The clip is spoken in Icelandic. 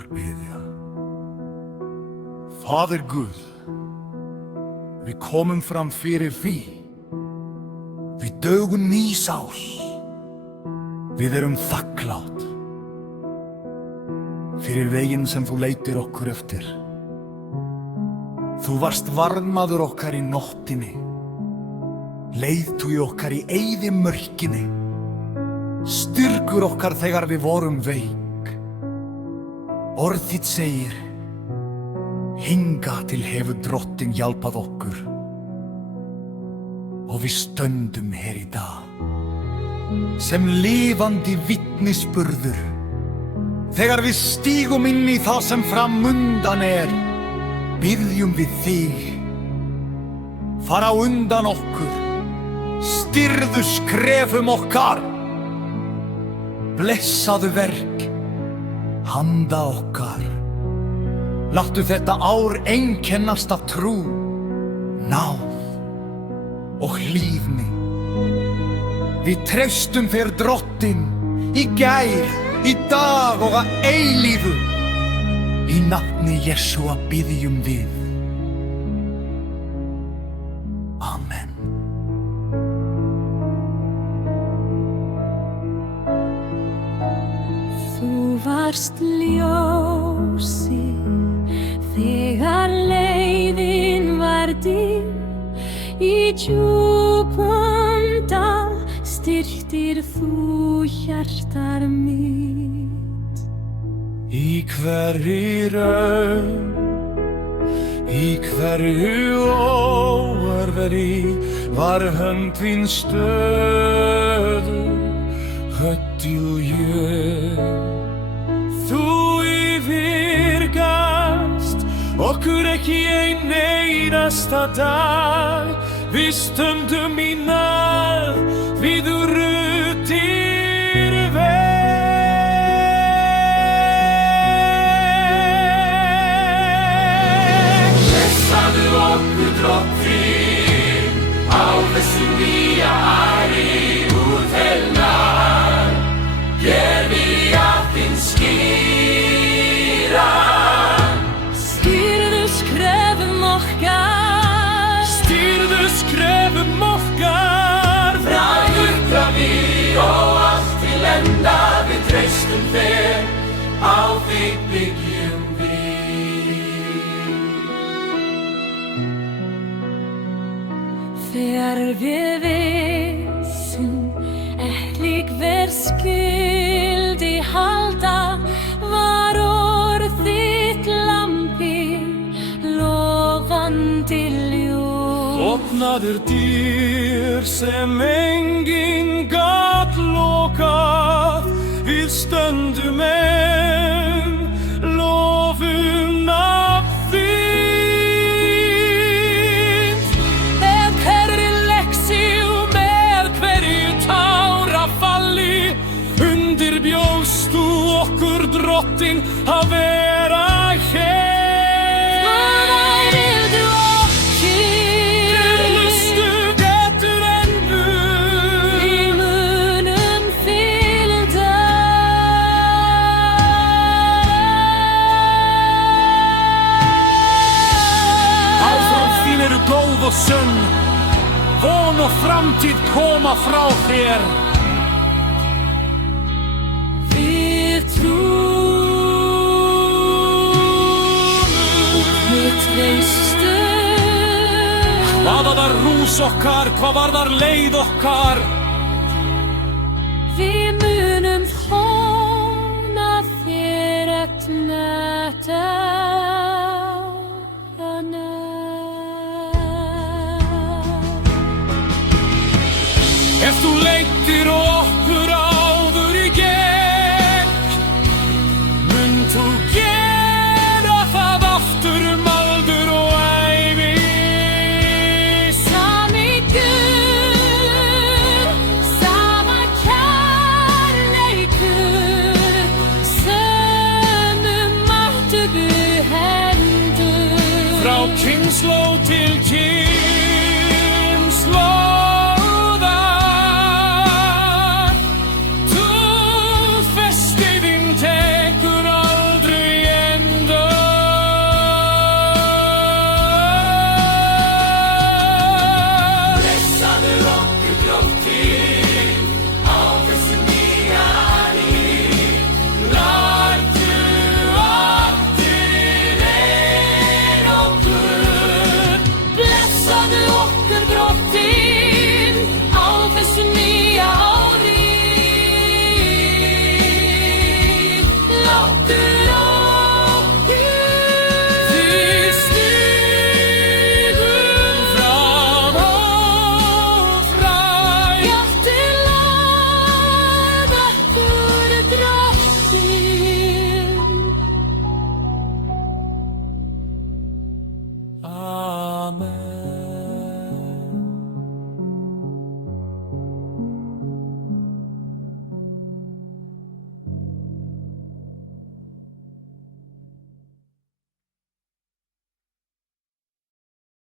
okkur biðja. Faðir Guð, við komum fram fyrir því. Við dögum nýs árs. Við erum þakklát fyrir veginn sem þú leitir okkur eftir. Þú varst varðmaður okkar í nóttinni, leiðtogi okkar í eyðimörkinni, styrkur okkar þegar við vorum veik. Orð þitt segir, hingað til hefur Drottinn hjálpað okkur og við stöndum hér í dag sem lifandi vitnisburður. Þegar við stígum inn í það sem framundan biðjum við þig, fara undan okkur, styrðu skrefum okkar, blessaðu verk handa okkar. Láttu þetta ár einkennast af trú, náð og hlýðni. Við treystum þér Drottinn í gær, í dag og að eilífu. Í nafni Jesúa biðjum við. Amen. Þú varst ljósið þegar leiðin var dimm, í djúpum dal styrktir þú hjarta mitt. Í hverri raun, í hverju óörveri var hönd þín stöðu, hödd til jörð. Þú yfirgafst okkur ekki ein einasta dag, við stöndum í náð, við ruttir veg. Blessaðu okkur Drottinn á þessu nýja ári úthelnar, gerði að þinn skýra. Styrðu skrefum okkar, Styrðu skrefum okkar, frá upphafi og allt til enda. Við treystum þér, á þig byggjum við. þegar við vissum ekki hver skyldi halda, var orð þitt lampi, logandi ljós. Opnaðir dyr sem enginn gat lokað, við stöndum enn, lofum nafn þitt. Með hverri lexíu, með hverju tárafalli, Undirbjóst þú okkur Drottinn að vera hér. Góð og sönn, von og framtíð koma frá þér. Við trúum, við treystum. Hvað var rús okkar, hvað var leið okkar? Við munum þóna þér ett möte. Ef þú leittir okkur áður í gegn, munt þú gera það aftur aldur og ævi. Sami Guð, sama kærleikur, sömu máttugu hendur. Frá kynslóð til kynslóð